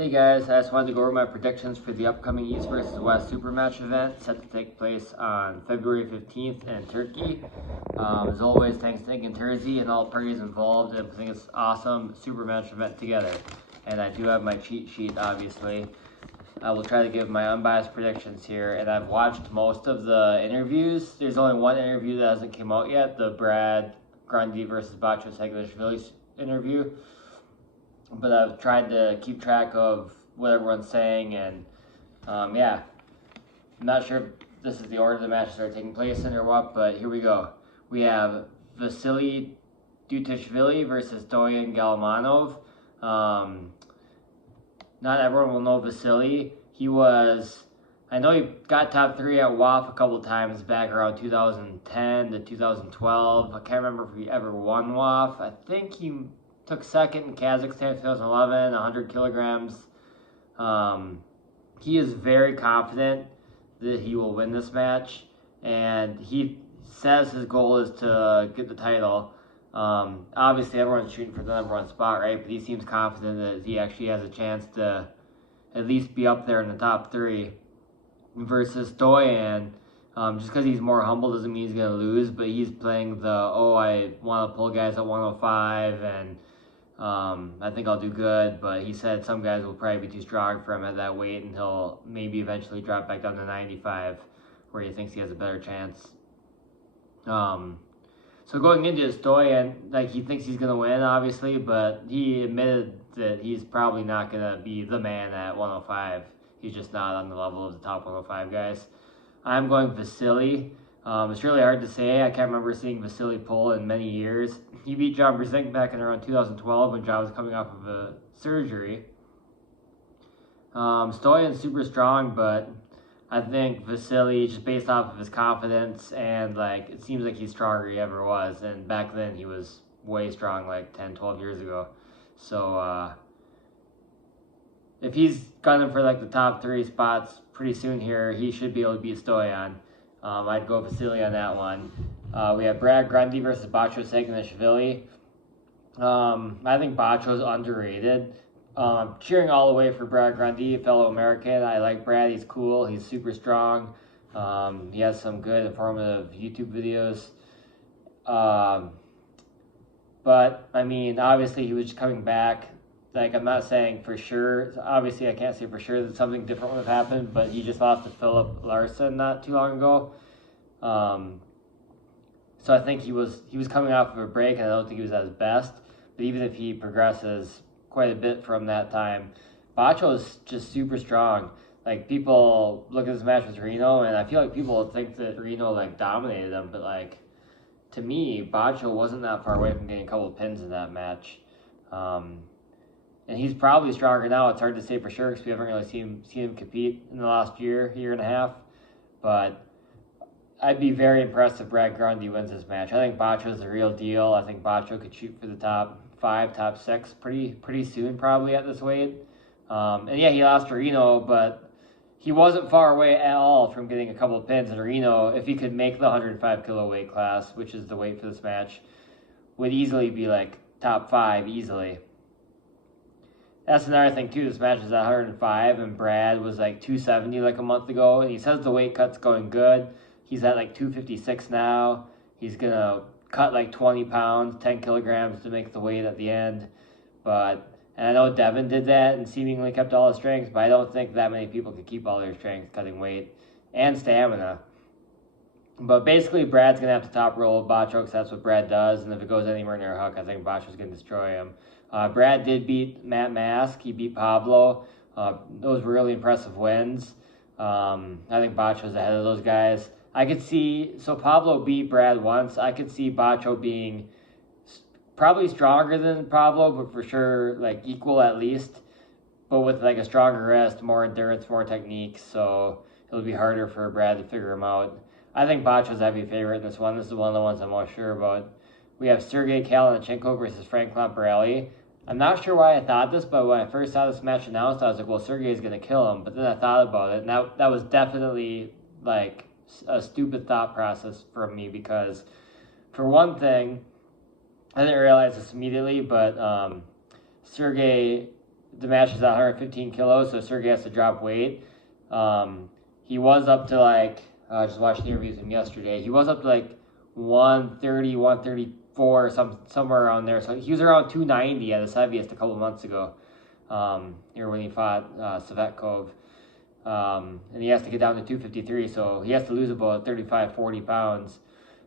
Hey guys, I just wanted to go over my predictions for the upcoming East versus West Super Match event set to take place on February 15th in Turkey. As always, thanks to Nick and Terzi and all parties involved in putting this awesome Super Match event together. And I do have my cheat sheet, obviously. I will try to give my unbiased predictions here, and I've watched most of the interviews. There's only one interview that hasn't come out yet, the Brad Grundy versus Batcho Segashvili interview. But I've tried to keep track of what everyone's saying, and yeah, I'm not sure if this is the order the matches are taking place in or what, but here we go. We have Vasily Dutashvili versus Stoyan Galamanov. Not everyone will know Vasily. I know he got top 3 at WAF a couple times back around 2010 to 2012. I can't remember if he ever won WAF. I think he took second in Kazakhstan 2011, 100 kilograms. He is very confident that he will win this match, and he says his goal is to get the title. Obviously, everyone's shooting for the number 1 spot, right? But he seems confident that he actually has a chance to at least be up there in the top 3. Versus Stoyan, just because he's more humble doesn't mean he's going to lose, but he's playing I want to pull guys at 105, and I think I'll do good, but he said some guys will probably be too strong for him at that weight, and he'll maybe eventually drop back down to 95, where he thinks he has a better chance. So going into Stoyan, he thinks he's going to win, obviously, but he admitted that he's probably not going to be the man at 105. He's just not on the level of the top 105 guys. I'm going Vasily. It's really hard to say. I can't remember seeing Vasily pull in many years. He beat John Brzenk back in around 2012 when John was coming off of a surgery. Stoyan's super strong, but I think Vasily, just based off of his confidence, and it seems like he's stronger than he ever was. And back then he was way strong, 10, 12 years ago. So if he's gunning for the top 3 spots pretty soon here, he should be able to beat Stoyan. I'd go Vasily on that one. We have Brad Grundy versus Batcho Segashvili. I think Batcho's underrated. I'm cheering all the way for Brad Grundy, a fellow American. I like Brad. He's cool. He's super strong. He has some good informative YouTube videos. But, I mean, obviously he was just coming back. I'm not saying for sure. Obviously, I can't say for sure that something different would have happened, but he just lost to Philip Larson not too long ago. So I think he was coming off of a break, and I don't think he was at his best. But even if he progresses quite a bit from that time, Batcho is just super strong. People look at this match with Reno, and I feel like people think that Reno dominated him, but to me, Batcho wasn't that far away from getting a couple of pins in that match. And he's probably stronger now. It's hard to say for sure because we haven't really seen him compete in the last year and a half. But I'd be very impressed if Brad Grundy wins this match. I think Batcho's the real deal. I think Batcho could shoot for the top 5, top 6 pretty soon probably at this weight. And yeah, he lost to Reno, but he wasn't far away at all from getting a couple of pins. And Reno, if he could make the 105 kilo weight class, which is the weight for this match, would easily be top 5 easily. That's another thing too. This match is at 105, and Brad was 270 a month ago, and he says the weight cut's going good. He's at 256 now. He's gonna cut 20 pounds, 10 kilograms to make the weight at the end. And I know Devin did that and seemingly kept all his strength, but I don't think that many people could keep all their strength cutting weight and stamina. But basically, Brad's gonna have to top roll Batcho because that's what Brad does, and if it goes anywhere near a hook, I think Batcho's gonna destroy him. Brad did beat Matt Mask. He beat Pablo. Those were really impressive wins. I think Batcho's ahead of those guys. So Pablo beat Brad once. I could see Batcho being probably stronger than Pablo, but for sure equal at least. But with a stronger wrist, more endurance, more technique, so it'll be harder for Brad to figure him out. I think Batcho's a heavy favorite in this one. This is one of the ones I'm most sure about. We have Sergey Kalinachenko versus Frank Lamparelli. I'm not sure why I thought this, but when I first saw this match announced, I was like, well, Sergey's going to kill him. But then I thought about it, and that was definitely a stupid thought process from me because, for one thing, I didn't realize this immediately, but Sergey the match is at 115 kilos, so Sergey has to drop weight. He was up to like, I just watched the interviews with him yesterday. He was up to like 130, 134, somewhere around there. So he was around 290 at his heaviest a couple months ago. Here when he fought Savetkov. And he has to get down to 253, so he has to lose about 35, 40 pounds.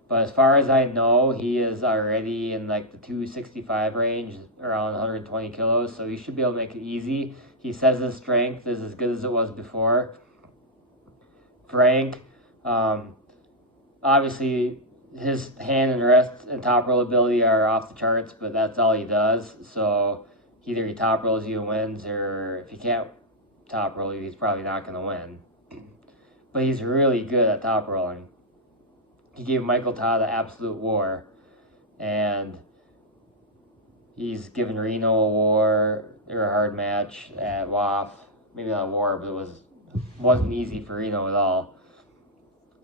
But as far as I know, he is already in like the 265 range, around 120 kilos, so he should be able to make it easy. He says his strength is as good as it was before. Frank, obviously his hand and wrist and top roll ability are off the charts, but that's all he does. So either he top rolls you and wins, or if he can't top roll you, he's probably not going to win. But he's really good at top rolling. He gave Michael Todd an absolute war, and he's given Reno a war or a hard match at WAF. Maybe not a war, but it wasn't easy for Reno at all.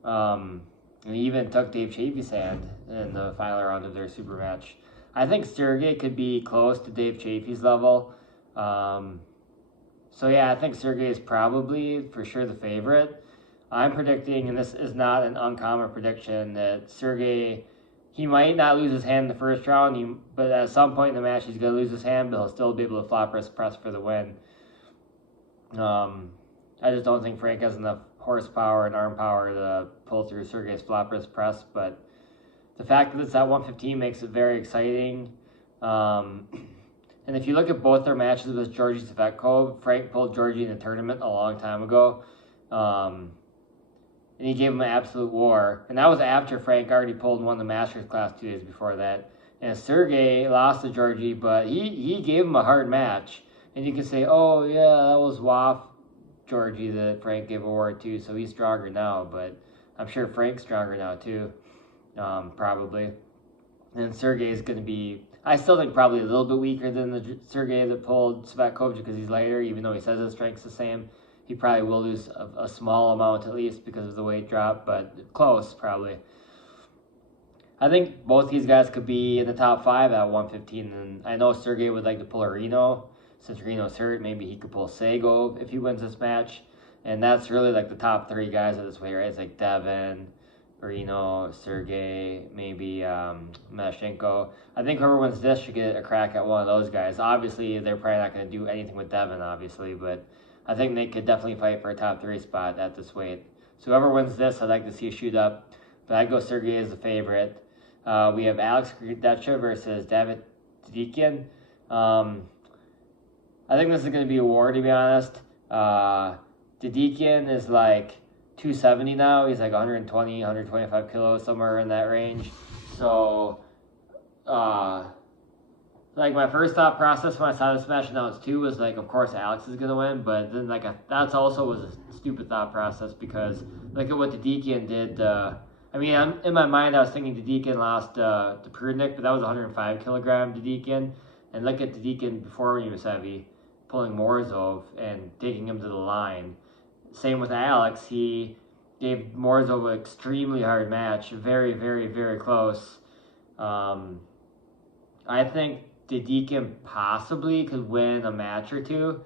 And he even took Dave Chafee's hand in the final round of their super match. I think Sergey could be close to Dave Chafee's level. So yeah, I think Sergey is probably for sure the favorite. I'm predicting, and this is not an uncommon prediction, that Sergey, he might not lose his hand in the first round, but at some point in the match he's going to lose his hand, but he'll still be able to flop wrist press for the win. I just don't think Frank has enough horsepower and arm power to pull through Sergey's flop wrist press, but the fact that it's at 115 makes it very exciting. And if you look at both their matches with Georgi Savetkov, Frank pulled Georgi in the tournament a long time ago. And he gave him an absolute war. And that was after Frank already pulled and won the Masters class 2 days before that. And Sergey lost to Georgi, but he gave him a hard match. And you can say, oh, yeah, that was WAF Georgi that Frank gave a war to, so he's stronger now. But I'm sure Frank's stronger now, too, probably. And Sergey's going to be, I still think, probably a little bit weaker than the Sergey that pulled Savetkov because he's lighter, even though he says his strength's the same. He probably will lose a small amount at least because of the weight drop, but close probably. I think both these guys could be in the top 5 at 115, and I know Sergey would like to pull a Reno. Since Reno's hurt, maybe he could pull Sago if he wins this match. And that's really like the top 3 guys at this weight, right? It's like Devin, Reno, Sergey, maybe Mashenko. I think whoever wins this should get a crack at one of those guys. Obviously, they're probably not going to do anything with Devin, obviously, but I think they could definitely fight for a top 3 spot at this weight. So whoever wins this, I'd like to see a shoot up. But I go Sergey as the favorite. We have Alex Krejcika versus David Dedekian. I think this is going to be a war, to be honest. Dedekian is like 270 now. He's like 120, 125 kilos, somewhere in that range. So, like my first thought process when I saw this match announced too was like, of course Alex is gonna win, but then like that's also was a stupid thought process because look at what Dedekian did. I mean, in my mind I was thinking Dedekian lost to Prudnik, but that was 105 kilogram Dedekian, and look at Dedekian before when he was heavy, pulling Morozov and taking him to the line. Same with Alex, he gave Morozov an extremely hard match, very, very, very close. I think Dedekian possibly could win a match or two,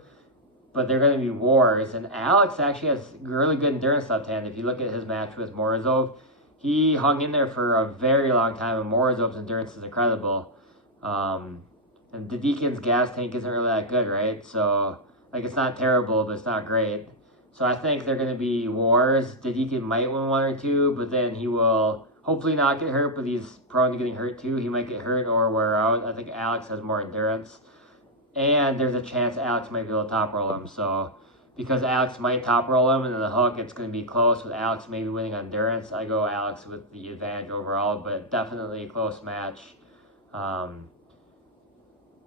but they're going to be wars. And Alex actually has really good endurance left hand. If you look at his match with Morozov, he hung in there for a very long time, and Morozov's endurance is incredible. And Dedekian's gas tank isn't really that good, right? So, like, it's not terrible, but it's not great. So I think they're going to be wars. Dedekian might win one or two, but then he will hopefully not get hurt, but he's prone to getting hurt too. He might get hurt or wear out. I think Alex has more endurance. And there's a chance Alex might be able to top roll him. So because Alex might top roll him and then the hook, it's going to be close with Alex maybe winning on endurance. I go Alex with the advantage overall, but definitely a close match.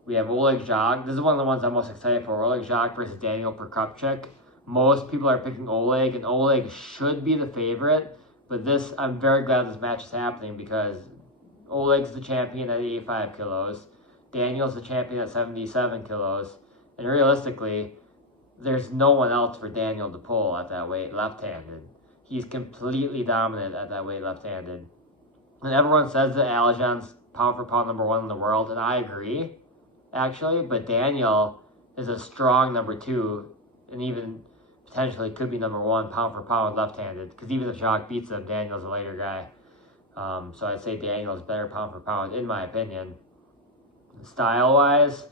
We have Oleg Zhag. This is one of the ones I'm most excited for. Oleg Zhag versus Daniel Prokopchuk. Most people are picking Oleg, and Oleg should be the favorite. But this, I'm very glad this match is happening because Oleg's the champion at 85 kilos. Daniel's the champion at 77 kilos. And realistically, there's no one else for Daniel to pull at that weight left-handed. He's completely dominant at that weight left-handed. And everyone says that Alijan's pound for pound #1 in the world, and I agree, actually. But Daniel is a strong number 2, and even potentially could be number 1 pound for pound left-handed. Because even if Jacques beats him, Daniel's a lighter guy. So I'd say Daniel's better pound for pound, in my opinion. Style-wise,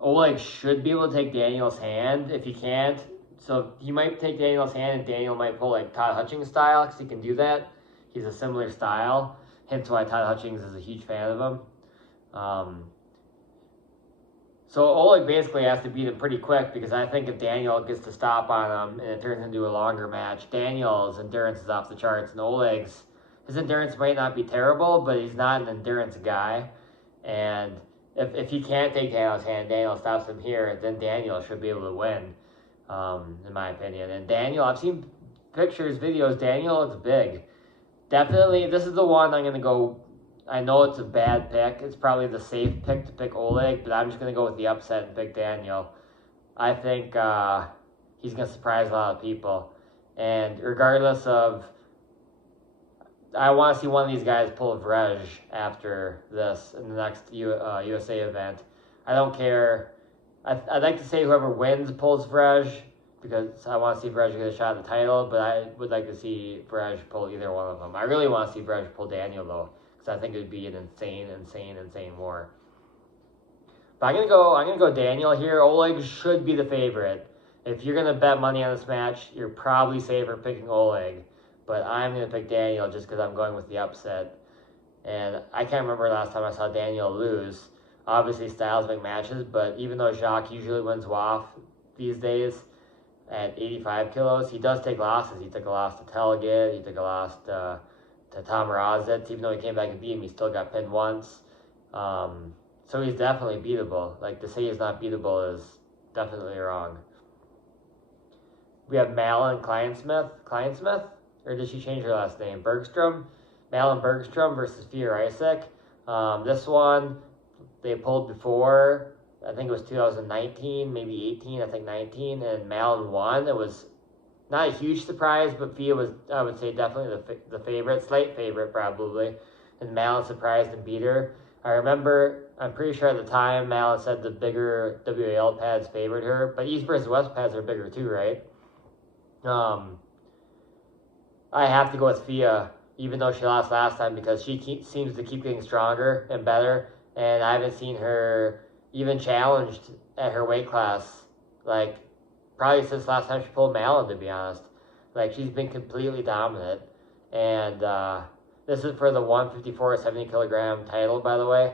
Oleg should be able to take Daniel's hand. If he can't, so he might take Daniel's hand, and Daniel might pull like Todd Hutchings style, because he can do that. He's a similar style, hence why Todd Hutchings is a huge fan of him. So Oleg basically has to beat him pretty quick, because I think if Daniel gets to stop on him and it turns into a longer match, Daniel's endurance is off the charts, and Oleg's, his endurance might not be terrible, but he's not an endurance guy. And if he can't take Daniel's hand, Daniel stops him here, then Daniel should be able to win, in my opinion. And Daniel, I've seen pictures, videos, Daniel is big. Definitely, this is the one I'm going to go. I know it's a bad pick. It's probably the safe pick to pick Oleg, but I'm just going to go with the upset and pick Daniel. I think he's going to surprise a lot of people. And regardless of, I want to see one of these guys pull a Vrej after this in the next USA event. I don't care. I'd like to say whoever wins pulls Vrej, because I want to see Vrej get a shot at the title, but I would like to see Vrej pull either one of them. I really want to see Vrej pull Daniel, though, because I think it would be an insane war. But I'm gonna go Daniel here. Oleg should be the favorite. If you're gonna bet money on this match, you're probably safer picking Oleg. But I'm gonna pick Daniel just because I'm going with the upset. And I can't remember last time I saw Daniel lose. Obviously, styles make matches, but even though Jacques usually wins WAF these days at 85 kilos, he does take losses. He took a loss to Telegit. He took a loss to Tom Razitz. Even though he came back and beat him, he still got pinned once. So he's definitely beatable. Like, to say he's not beatable is definitely wrong. We have Malin Kleinsmith, or did she change her last name? Bergstrom? Malin Bergstrom versus Fia Rysick. This one, they pulled before. I think it was 2019, maybe 18, I think 19, and Malin won. It was not a huge surprise, but Fia was, I would say, definitely the favorite, slight favorite probably, and Malin surprised and beat her. I remember, I'm pretty sure at the time, Malin said the bigger WAL pads favored her, but East versus West pads are bigger too, right? I have to go with Fia, even though she lost last time, because she seems to keep getting stronger and better, and I haven't seen her even challenged at her weight class, like, probably since last time she pulled Malin, to be honest. Like, she's been completely dominant, and this is for the 154 70 kilogram title, by the way.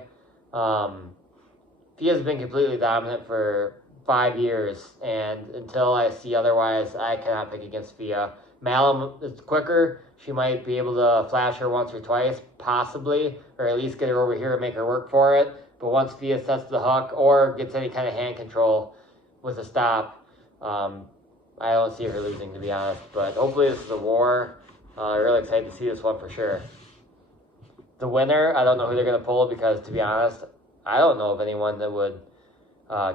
Fia's been completely dominant for 5 years, and until I see otherwise, I cannot pick against Fia. Malin is quicker. She might be able to flash her once or twice, possibly, or at least get her over here and make her work for it. But once Fia sets the hook or gets any kind of hand control with a stop, I don't see her losing, to be honest. But hopefully this is a war. Really excited to see this one for sure. The winner, I don't know who they're going to pull, because, to be honest, I don't know of anyone that would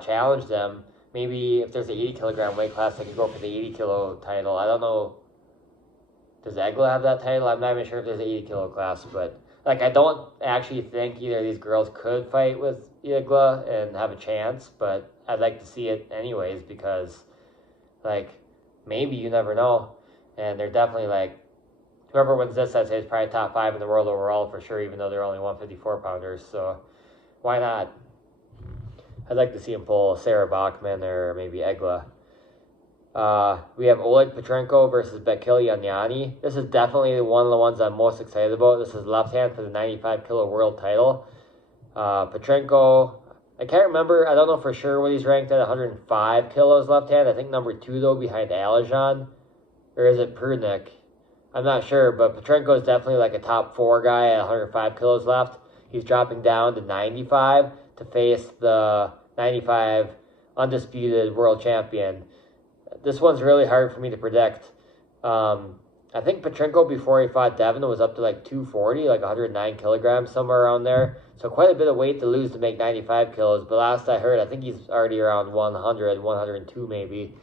challenge them. Maybe if there's an 80 kilogram weight class, they could go for the 80 kilo title. I don't know. Does Egla have that title? I'm not even sure if there's an 80 kilo class, but like, I don't actually think either of these girls could fight with Egla and have a chance, but I'd like to see it anyways, because, like, maybe, you never know. And they're definitely, like, whoever wins this, I'd say, is probably top 5 in the world overall for sure, even though they're only 154 pounders, so why not? I'd like to see him pull Sarah Bachman or maybe Egla. We have Oleg Petrenko versus Bekele Yanani. This is definitely one of the ones I'm most excited about. This is left hand for the 95 kilo world title. Petrenko, I can't remember. I don't know for sure what he's ranked at. 105 kilos left hand. I think number 2 though, behind Alajan, or is it Prudnik? I'm not sure, but Petrenko is definitely like a top 4 guy at 105 kilos left. He's dropping down to 95 to face the 95 undisputed world champion. This one's really hard for me to predict. I think Petrenko, before he fought Devin, was up to like 240, like 109 kilograms, somewhere around there. So quite a bit of weight to lose to make 95 kilos. But last I heard, I think he's already around 100, 102 maybe.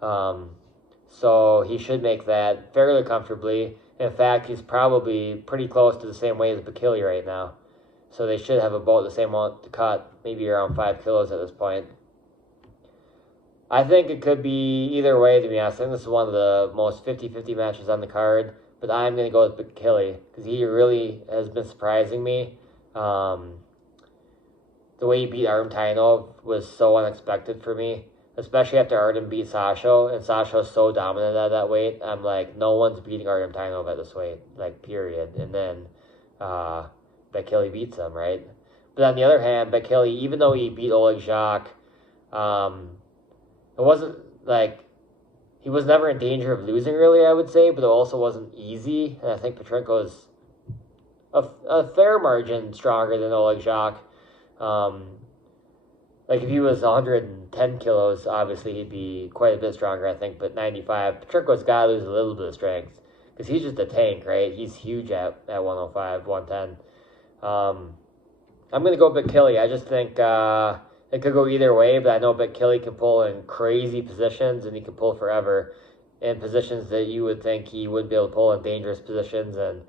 So he should make that fairly comfortably. In fact, he's probably pretty close to the same weight as Bekele right now. So they should have about the same amount to cut, maybe around 5 kilos at this point. I think it could be either way, to be honest. I think this is one of the most 50-50 matches on the card, but I'm going to go with Bekele because he really has been surprising me. The way he beat Artem Tainov was so unexpected for me, especially after Artem beat Sasho, and Sasho's so dominant at that weight. I'm like, no one's beating Artem Tainov at this weight, like, period. And then Bekele beats him, right? But on the other hand, Bekele, even though he beat Oleg Jacques, it wasn't like he was never in danger of losing, really, I would say, but it also wasn't easy. And I think Petrenko is a fair margin stronger than Oleg Jacques. Like if he was 110 kilos, obviously he'd be quite a bit stronger, I think. But 95, Petrenko's got to lose a little bit of strength because he's just a tank, right? He's huge at 105, 110. I'm going to go Bekele. I just think it could go either way, but I know Bekele can pull in crazy positions, and he can pull forever in positions that you would think he would be able to pull in dangerous positions. And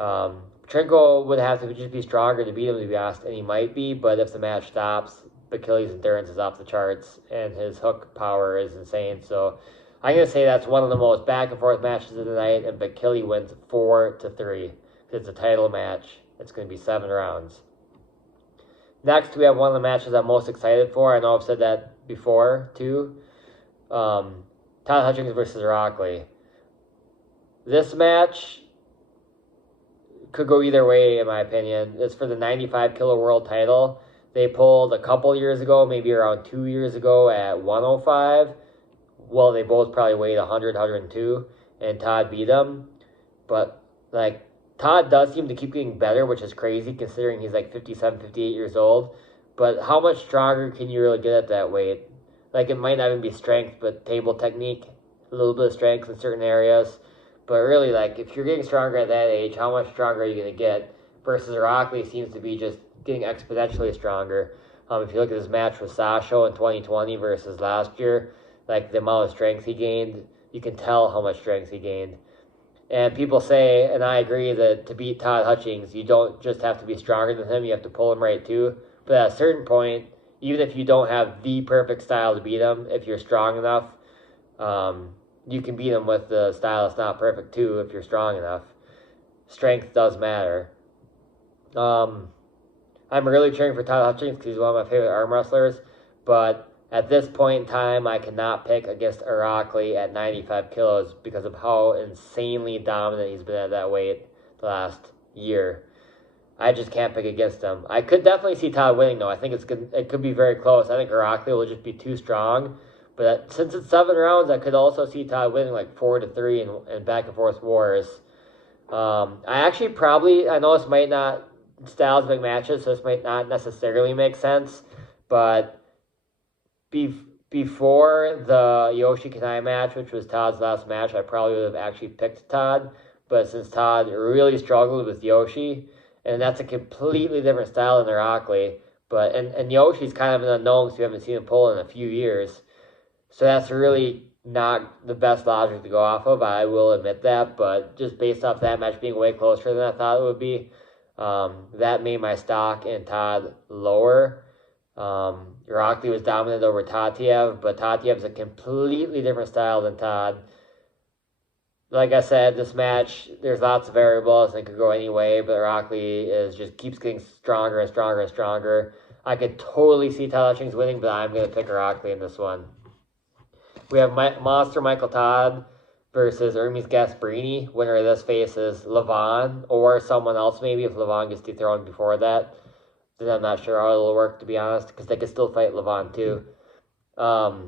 Petrenko would have to just be stronger to beat him, to be honest, and he might be, but if the match stops, Bekele's endurance is off the charts, and his hook power is insane. So I'm going to say that's one of the most back-and-forth matches of the night, and Bekele wins 4-3. It's a title match. It's going to be 7 rounds. Next, we have one of the matches I'm most excited for. I know I've said that before, too. Todd Hutchings versus Irakli. This match could go either way, in my opinion. It's for the 95-kilo world title. They pulled a couple years ago, maybe around 2 years ago at 105. Well, they both probably weighed 100, 102, and Todd beat them. But, like, Todd does seem to keep getting better, which is crazy considering he's like 57, 58 years old. But how much stronger can you really get at that weight? Like, it might not even be strength, but table technique, a little bit of strength in certain areas. But really, like, if you're getting stronger at that age, how much stronger are you going to get? Versus Irakli seems to be just getting exponentially stronger. If you look at his match with Sasho in 2020 versus last year, like, the amount of strength he gained, you can tell how much strength he gained. And people say, and I agree, that to beat Todd Hutchings, you don't just have to be stronger than him, you have to pull him right too. But at a certain point, even if you don't have the perfect style to beat him, if you're strong enough, you can beat him with the style that's not perfect too, if you're strong enough. Strength does matter. I'm really cheering for Todd Hutchings because he's one of my favorite arm wrestlers, but at this point in time, I cannot pick against Irakli at 95 kilos because of how insanely dominant he's been at that weight the last year. I just can't pick against him. I could definitely see Todd winning, though. I think it could be very close. I think Irakli will just be too strong. But since it's 7 rounds, I could also see Todd winning like 4-3 and back-and-forth wars. I know this might not, styles big matches, so this might not necessarily make sense, but before the Yoshi Kanai match, which was Todd's last match, I probably would have actually picked Todd. But since Todd really struggled with Yoshi, and that's a completely different style than Irakli, and Yoshi's kind of an unknown because we haven't seen him pull in a few years. So that's really not the best logic to go off of, I will admit that. But just based off that match being way closer than I thought it would be, that made my stock in Todd lower. Irakli was dominant over Tatiev, but Tatiev's a completely different style than Todd. Like I said, this match, there's lots of variables and it could go any way, but Irakli just keeps getting stronger and stronger and stronger. I could totally see Todd Hutchings winning, but I'm going to pick Irakli in this one. We have Monster Michael Todd versus Hermes Gasparini. Winner of this faces Levon or someone else maybe if Levon gets dethroned before that. Then I'm not sure how it'll work, to be honest, because they could still fight Levon too. A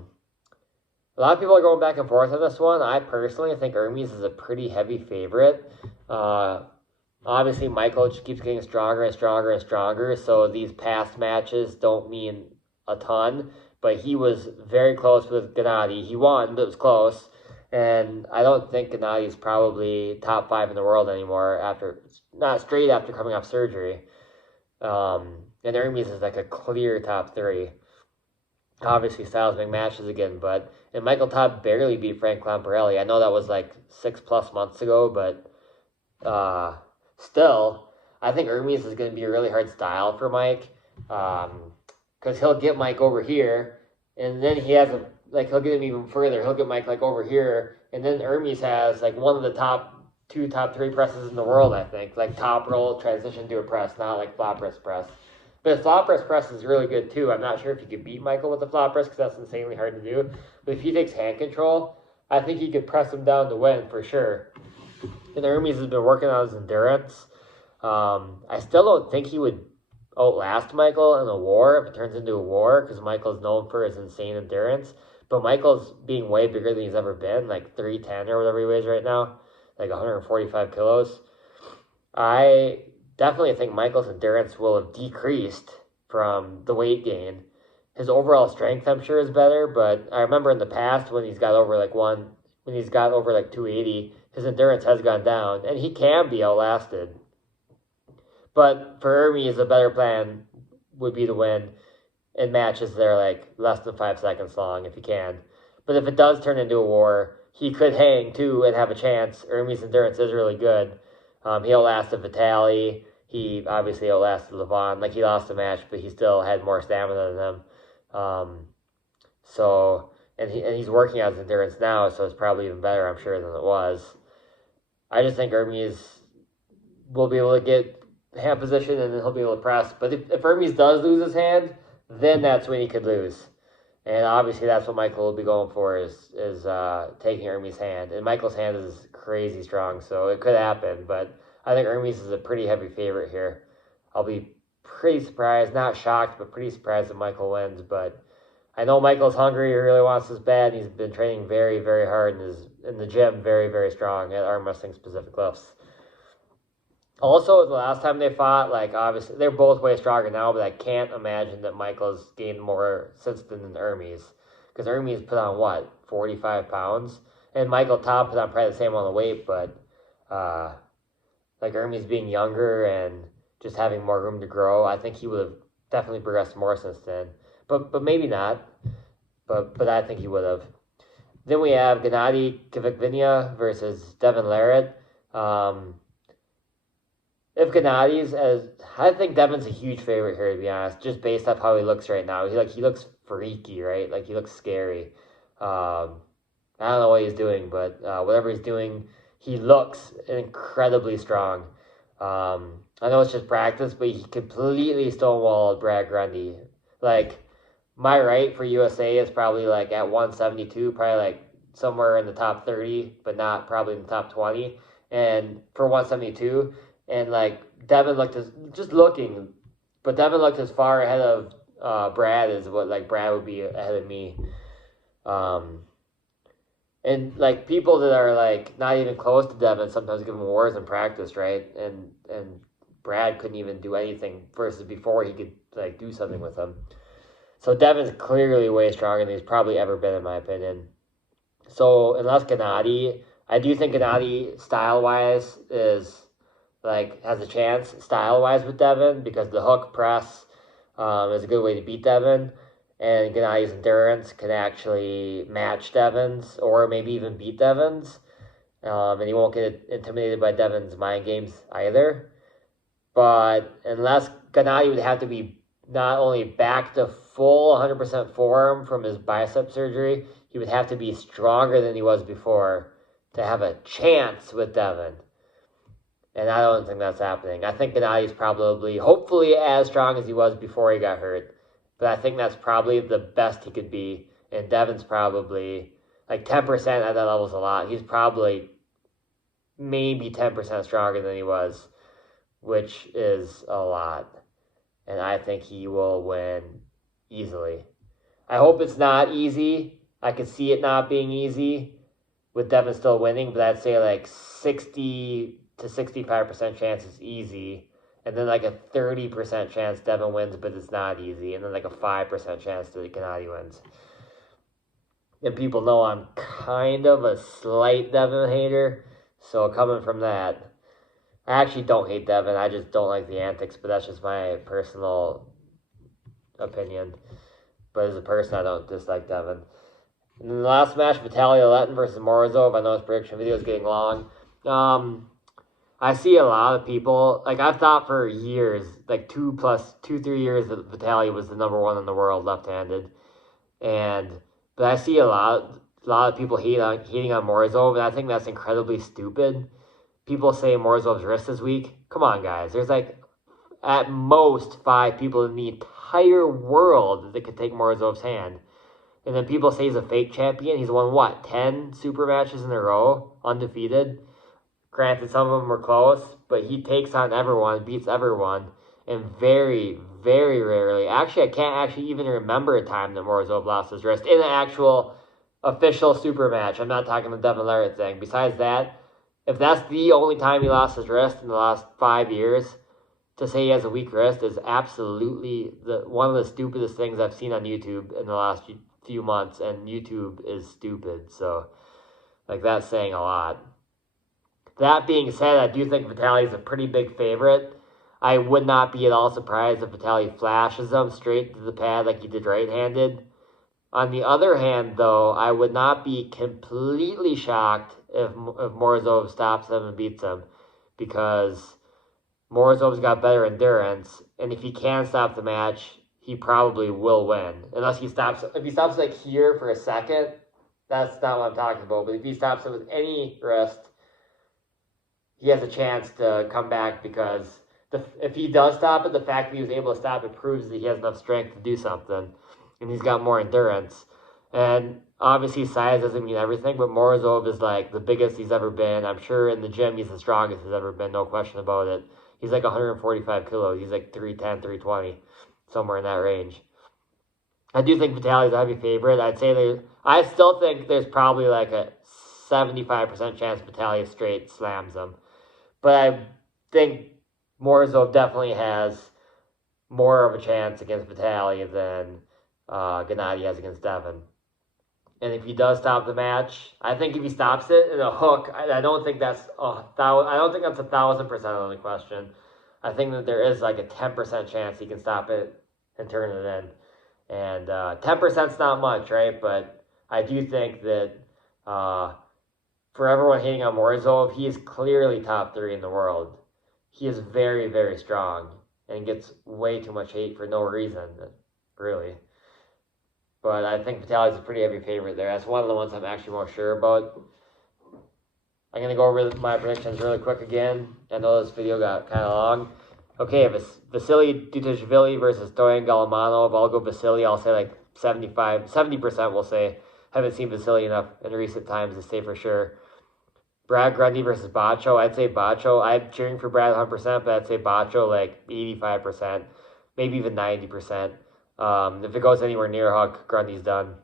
lot of people are going back and forth on this one. I personally think Hermes is a pretty heavy favorite. Obviously, Michael just keeps getting stronger and stronger and stronger, so these past matches don't mean a ton. But he was very close with Gennady. He won, but it was close. And I don't think Gennady is probably top 5 in the world anymore not straight after coming off surgery. And Hermes is like a clear top 3. Obviously, styles make matches again, and Michael Todd barely beat Frank Lamparelli. I know that was like 6+ months ago, but still, I think Hermes is going to be a really hard style for Mike, because he'll get Mike over here, and then he has a like he'll get him even further. He'll get Mike like over here, and then Hermes has like one of the top 3 presses in the world, I think. Like top roll transition to a press, not like flop wrist press. But his flop wrist press is really good too. I'm not sure if he could beat Michael with the flop wrist because that's insanely hard to do. But if he takes hand control, I think he could press him down to win for sure. And Hermes has been working on his endurance. I still don't think he would outlast Michael in a war if it turns into a war because Michael's known for his insane endurance. But Michael's being way bigger than he's ever been, like 310 or whatever he weighs right now, like 145 kilos. I definitely think Michael's endurance will have decreased from the weight gain. His overall strength, I'm sure, is better, but I remember in the past when he's got over like 280, his endurance has gone down, and he can be outlasted. But for Hermes, a better plan would be to win in matches that are like less than 5 seconds long if he can. But if it does turn into a war, he could hang too and have a chance. Hermes' endurance is really good. He outlasted Vitaly. He obviously outlasted Levon. Like he lost the match, but he still had more stamina than him. And he's working on his endurance now, so it's probably even better, I'm sure, than it was. I just think Hermes will be able to get hand position and then he'll be able to press. But if Hermes does lose his hand, then that's when he could lose. And obviously that's what Michael will be going for is taking Hermes' hand. And Michael's hand is crazy strong, so it could happen. But I think Hermes is a pretty heavy favorite here. I'll be pretty surprised, not shocked, but pretty surprised if Michael wins. But I know Michael's hungry. He really wants this bad. He's been training very, very hard in the gym, very, very strong at Arm Wrestling Pacific Lifts. Also, the last time they fought, like, obviously, they're both way stronger now, but I can't imagine that Michael's gained more since then than Hermes. Because Hermes put on, 45 pounds? And Michael Top put on probably the same amount of weight, but, like, Hermes being younger and just having more room to grow, I think he would have definitely progressed more since then. But maybe not. But I think he would have. Then we have Gennady Kvikvinya versus Devin Larratt. If Gennady's I think Devin's a huge favorite here, to be honest, just based off how he looks right now. He looks freaky, right? Like he looks scary. I don't know what he's doing, but whatever he's doing, he looks incredibly strong. I know it's just practice, but he completely stonewalled Brad Grundy. Like my right for USA is probably like at 172, probably like somewhere in the top 30, but not probably in the top 20. And for 172. And, like, Devin looked but Devin looked as far ahead of Brad as what, like, Brad would be ahead of me. And, like, people that are, like, not even close to Devin sometimes give him wars in practice, right? And Brad couldn't even do anything versus before he could, like, do something with him. So Devin's clearly way stronger than he's probably ever been, in my opinion. So, unless Gennady, I do think Gennady, style-wise, has a chance style-wise with Devin because the hook press is a good way to beat Devin. And Gennady's endurance can actually match Devin's or maybe even beat Devin's. And he won't get intimidated by Devin's mind games either. But unless Gennady would have to be not only back to full 100% form from his bicep surgery, he would have to be stronger than he was before to have a chance with Devin. And I don't think that's happening. I think Gennady's probably, hopefully, as strong as he was before he got hurt. But I think that's probably the best he could be. And Devin's probably, like 10% at that level is a lot. He's probably maybe 10% stronger than he was, which is a lot. And I think he will win easily. I hope it's not easy. I could see it not being easy with Devin still winning, but I'd say like 60 to 65% chance is easy, and then like a 30% chance Devin wins, but it's not easy, and then like a 5% chance that Gennady wins. And people know I'm kind of a slight Devin hater, so coming from that, I actually don't hate Devin, I just don't like the antics, but that's just my personal opinion. But as a person, I don't dislike Devin. And then the last match, Vitaly Aletin versus Morozov. I know his prediction video is getting long. I see a lot of people, like I've thought for years, like 3 years that Vitaly was the number 1 in the world left-handed. And But I see a lot of people hating on Morozov, and I think that's incredibly stupid. People say Morozov's wrist is weak. Come on, guys. There's like at most 5 people in the entire world that could take Morozov's hand. And then people say he's a fake champion. He's won, what, 10 super matches in a row, undefeated? Granted, some of them were close, but he takes on everyone, beats everyone, and very, very rarely. Actually, I can't actually even remember a time that Morozov lost his wrist in an actual official super match. I'm not talking the Devin Larratt thing. Besides that, if that's the only time he lost his wrist in the last 5 years, to say he has a weak wrist is absolutely one of the stupidest things I've seen on YouTube in the last few months, and YouTube is stupid. So, like, that's saying a lot. That being said, I do think Vitaly is a pretty big favorite. I would not be at all surprised if Vitaly flashes him straight to the pad like he did right-handed. On the other hand, though, I would not be completely shocked if Morozov stops him and beats him, because Morozov's got better endurance, and if he can stop the match, he probably will win. Unless he stops, if he stops like here for a second, that's not what I'm talking about. But if he stops it with any wrist, he has a chance to come back, because if he does stop it, the fact that he was able to stop it proves that he has enough strength to do something, and he's got more endurance. And obviously size doesn't mean everything, but Morozov is like the biggest he's ever been. I'm sure in the gym he's the strongest he's ever been, no question about it. He's like 145 kilos. He's like 310, 320, somewhere in that range. I do think Vitaly's a heavy favorite. I still think there's probably like a 75% chance Vitaly straight slams him. But I think Morozov definitely has more of a chance against Vitaly than Gennady has against Devin. And if he does stop the match, I think if he stops it in a hook, I don't think that's I don't think that's 1,000% on the question. I think that there is like a 10% chance he can stop it and turn it in. And 10% is not much, right? But I do think that for everyone hating on Morozov, he is clearly top 3 in the world. He is very, very strong and gets way too much hate for no reason, really. But I think Vitaly's a pretty heavy favorite there. That's one of the ones I'm actually more sure about. I'm going to go over my predictions really quick again. I know this video got kind of long. Okay, Vasily Dutashvili versus Stoyan Galamanov. I'll go Vasily. I'll say like 70% we'll say. Haven't seen Vasily enough in recent times to say for sure. Brad Grundy versus Bacho. I'd say Bacho. I'm cheering for Brad 100%, but I'd say Bacho like 85%, maybe even 90%. If it goes anywhere near Huck, Grundy's done.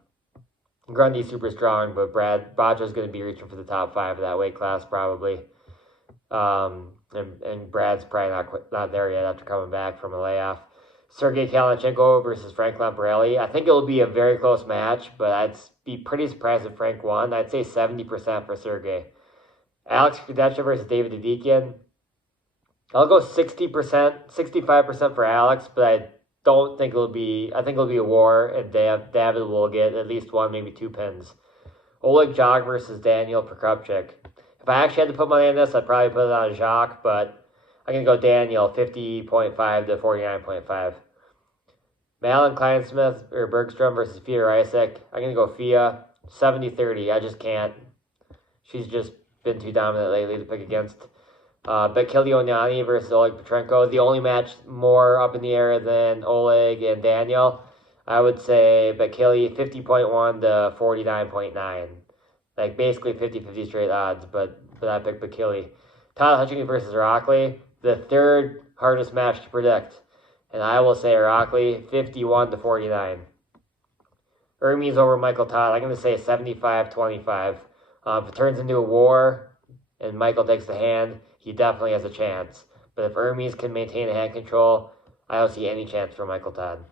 Grundy's super strong, but Bacho's going to be reaching for the top 5 of that weight class probably. And Brad's probably not there yet after coming back from a layoff. Sergey Kalashnikov versus Frank Lamparelli. I think it'll be a very close match, but I'd be pretty surprised if Frank won. I'd say 70% for Sergey. Alex Kudecha versus David Dedekian. I'll go 60%, 65% for Alex, but I don't think it'll be. I think it'll be a war, and David will get at least 1, maybe 2 pins. Oleg Jacques versus Daniel Prokopchik. If I actually had to put money on this, I'd probably put it on Jacques, but I'm going to go Daniel, 50.5 to 49.5. Malin Kleinsmith or Bergstrom versus Fia Rysick. I'm going to go Fia, 70-30. I just can't. She's just been too dominant lately to pick against. Bekili Onyani versus Oleg Petrenko. The only match more up in the air than Oleg and Daniel. I would say Bekili 50.1 to 49.9. Like basically 50-50 straight odds, but I picked Bekili. Todd Hutchings versus Irakli. The third hardest match to predict. And I will say Irakli 51 to 49. Hermes over Michael Todd. I'm going to say 75-25. If it turns into a war and Michael takes the hand, he definitely has a chance. But if Hermes can maintain a hand control, I don't see any chance for Michael Todd.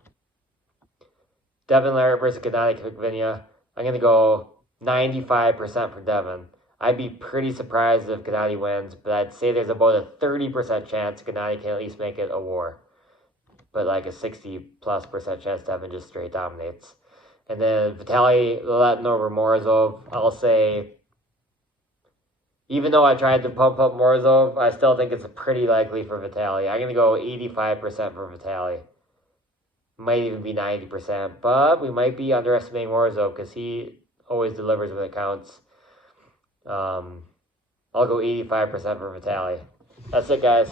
Devin Larratt versus Gennady Kvikvinya. I'm going to go 95% for Devin. I'd be pretty surprised if Gennady wins, but I'd say there's about a 30% chance Gennady can at least make it a war. But like a 60+% chance Devin just straight dominates. And then Vitaly letting over Morozov, I'll say, even though I tried to pump up Morozov, I still think it's pretty likely for Vitaly. I'm going to go 85% for Vitaly. Might even be 90%, but we might be underestimating Morzo because he always delivers when it counts. I'll go 85% for Vitali. That's it, guys.